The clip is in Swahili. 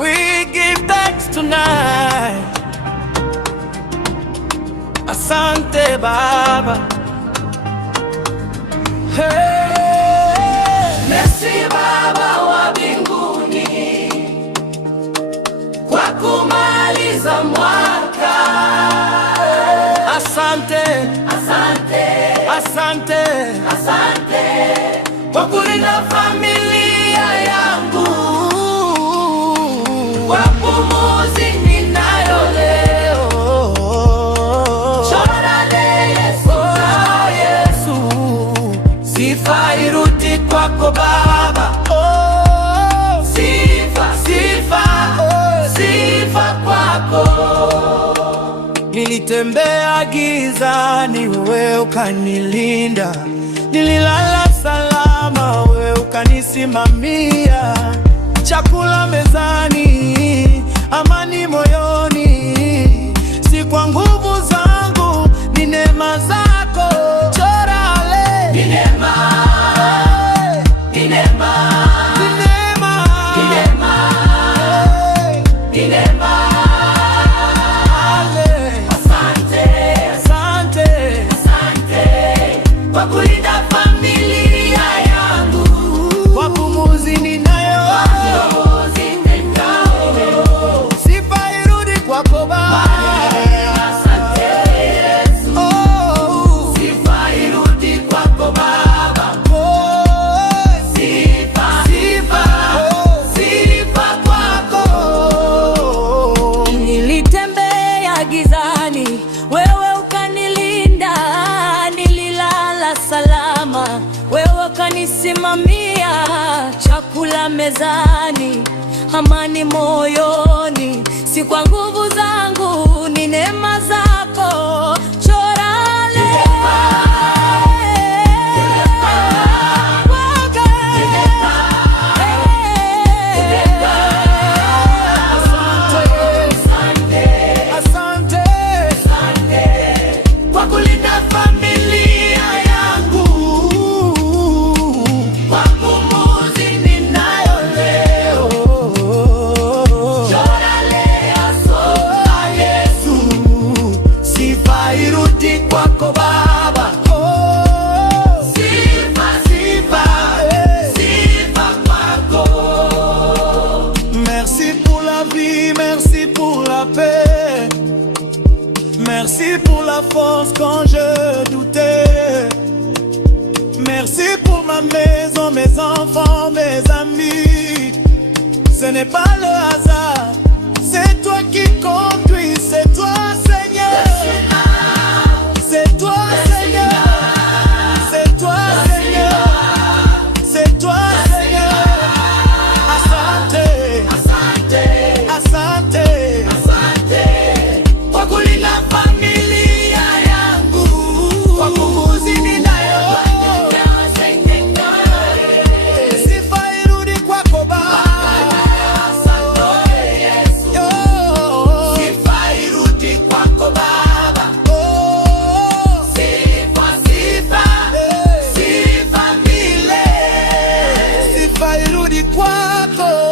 We give thanks tonight. Asante Baba. Hey. Merci Baba wa mbinguni kwa kumaliza mwaka. Asante, asante, asante, asante kwa kulinda familia yangu, kwa pumzi ninayo leo. Shorale Yesu, oh Yesu, sifa irudi kwako Baba. Oh, sifa, sifa, oh, sifa kwako. Nilitembea gizani, wewe ukanilinda. Nililala salama, wewe ukanisimamia. Chakula mezani, amani moyoni. Si kwa nguvu zangu, ni neema zako. Chorale, ni neema, ni neema, ni neema, ni neema, ni neema. Kwa kulinda familia yangu, kwa pumzi ninayo, sifa irudi kwako Baba. Asante Yesu, oh, sifa irudi kwako Baba. Oh, sifa, sifa, oh, sifa kwako. Nilitembea gizani, wewe ukanilinda. Salama, wewe ukanisimamia. Chakula mezani, amani moyoni. Si kwa nguvu zangu, ni neema zako. Chorale, asante kwa kulinda familia yangu, kwa pumzi ninayo leo. Shorale Yesu, sifa irudi kwako Baba. Oh, sifa, sifa, sifa kwako. Merci pour la vie, merci pour la paix. Merci pour la force quand je doutais. Merci pour ma maison, mes enfants, mes amis. Ce n'est pas le hasard, c'est toi qui conduis, c'est toi Seigneur. C'est toi Seigneur, c'est toi Seigneur, c'est toi Seigneur. Asante, asante, asante, asante kwa kulinda familia yangu, kwa pumzi ninayo. Sifa irudi kwako Baba. Asante Yesu, sifa irudi kwako Baba. Oh, sifa, sifa, sifa milele. Sifa irudi kwako.